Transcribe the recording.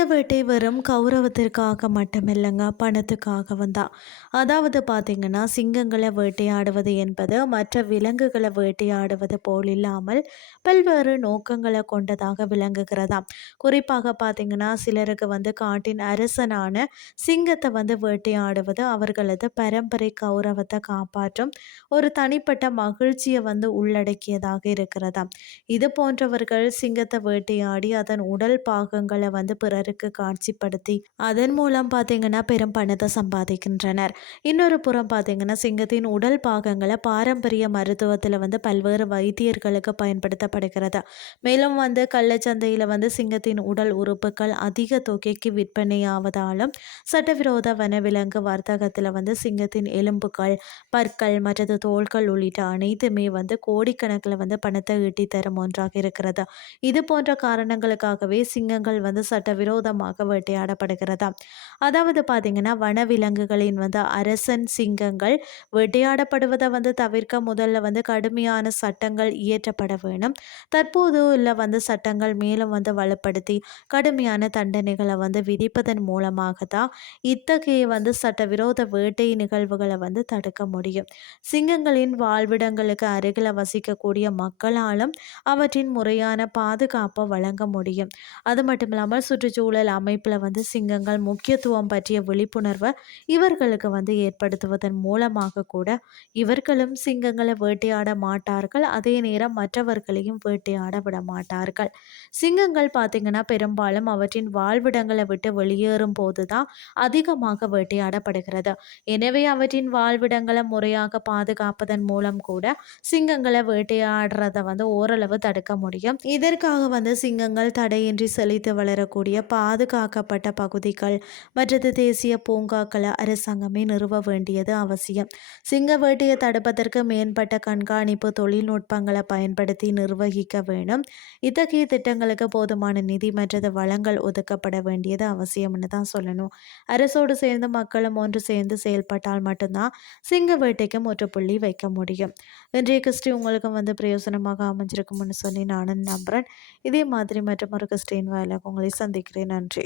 வெறும் கௌரவத்திற்காக மட்டுமில்லைங்க பணத்துக்காக வந்தா. அதாவது பார்த்தீங்கன்னா சிங்கங்களை வேட்டையாடுவது என்பது மற்ற விலங்குகளை வேட்டையாடுவது போல் இல்லாமல் பல்வேறு நோக்கங்களை கொண்டதாக விளங்குகிறதாம் குறிப்பாக பார்த்தீங்கன்னா சிலருக்கு வந்து காட்டின் அரசனான சிங்கத்தை வந்து வேட்டையாடுவது அவர்களது பரம்பரை கௌரவத்தை காப்பாற்றும் ஒரு தனிப்பட்ட மகிழ்ச்சியை வந்து உள்ளடக்கியதாக இருக்கிறதாம் இது போன்றவர்கள் சிங்கத்தை வேட்டையாடி அதன் உடல் பாகங்களை வந்து பிறர் பிறருக்கு காட்சிப்படுத்தி. அதன் மூலம் பார்த்தீங்கன்னா பெரும் பணத்தை சம்பாதிக்கின்றனர். இன்னொரு புறம் பார்த்தீங்கன்னா சிங்கத்தின் உடல் பாகங்களை பாரம்பரிய மருத்துவத்தில் வந்து பல்வேறு வைத்தியர்களுக்கு பயன்படுத்தப்படுகிறது. மேலும் வந்து கள்ளச்சந்தையில் வந்து சிங்கத்தின் உடல் உறுப்புகள் அதிக தொகைக்கு விற்பனையாவதாலும் சட்டவிரோத வனவிலங்கு வர்த்தகத்தில் வந்து சிங்கத்தின் எலும்புகள் பற்கள் மற்றது தோள்கள் உள்ளிட்ட அனைத்துமே வந்து கோடிக்கணக்கில் வந்து பணத்தை ஈட்டி தரும் ஒன்றாக இருக்கிறது. இது போன்ற காரணங்களுக்காகவே சிங்கங்கள் வந்து சட்டவிரோத வினோதமாக வேட்டையாடப்படுகிறதா? அதாவது பார்த்தீங்கன்னா வனவிலங்குகளின் வந்து அரசன் சிங்கங்கள் வேட்டையாடப்படுவதை வந்து தவிர்க்க முதல்ல வந்து கடுமையான சட்டங்கள் இயற்றப்பட வேணும். தற்போது உள்ள வந்து சட்டங்கள் மேலும் வந்து வலுப்படுத்தி கடுமையான தண்டனைகளை வந்து விதிப்பதன் மூலமாக தான் இத்தகைய வந்து சட்டவிரோத வேட்டை நிகழ்வுகளை வந்து தடுக்க முடியும். சிங்கங்களின் வாழ்விடங்களுக்கு அருகில் வசிக்கக்கூடிய மக்களாலும் அவற்றின் முறையான பாதுகாப்பை வழங்க முடியும். அது மட்டும் இல்லாமல் சுற்றுச்சூழல் அமைப்பில் வந்து சிங்கங்கள் முக்கியத்துவம் பற்றிய விழிப்புணர்வை இவர்களுக்கு வந்து ஏற்படுத்துவதன் மூலமாக கூட இவர்களும் சிங்கங்களை வேட்டையாட மாட்டார்கள். அதே நேரம் மற்றவர்களையும் வேட்டையாட விட மாட்டார்கள். சிங்கங்கள் பார்த்திங்கன்னா பெரும்பாலும் அவற்றின் வாழ்விடங்களை விட்டு வெளியேறும் போது தான் அதிகமாக வேட்டையாடப்படுகிறது. எனவே அவற்றின் வாழ்விடங்களை முறையாக பாதுகாப்பதன் மூலம் கூட சிங்கங்களை வேட்டையாடுறத வந்து ஓரளவு தடுக்க முடியும். இதற்காக வந்து சிங்கங்கள் தடையின்றி செழித்து வளரக்கூடிய பாதுகாக்கப்பட்ட பகுதிகள் மற்றது தேசிய பூங்காக்களை அரசாங்கமே நிறுவ வேண்டியது அவசியம். சிங்க வேட்டையை தடுப்பதற்கு மேம்பட்ட கண்காணிப்பு தொழில்நுட்பங்களை பயன்படுத்தி நிர்வகிக்க வேண்டும். இத்தகைய திட்டங்களுக்கு போதுமான நிதி மற்றது வளங்கள் ஒதுக்கப்பட வேண்டியது அவசியம்னு தான் சொல்லணும். அரசோடு சேர்ந்து மக்களும் ஒன்று சேர்ந்து செயல்பட்டால் மட்டும்தான் சிங்க வேட்டைக்கு முற்றுப்புள்ளி வைக்க முடியும். இன்றைய கிறிஸ்டி உங்களுக்கு வந்து பிரயோசனமாக அமைஞ்சிருக்கும்னு சொல்லி நானும் நம்புகிறேன் இதே மாதிரி மற்றும் ஒரு கிறிஸ்டின் வேலை உங்களை சந்திக்கிறேன். நன்றி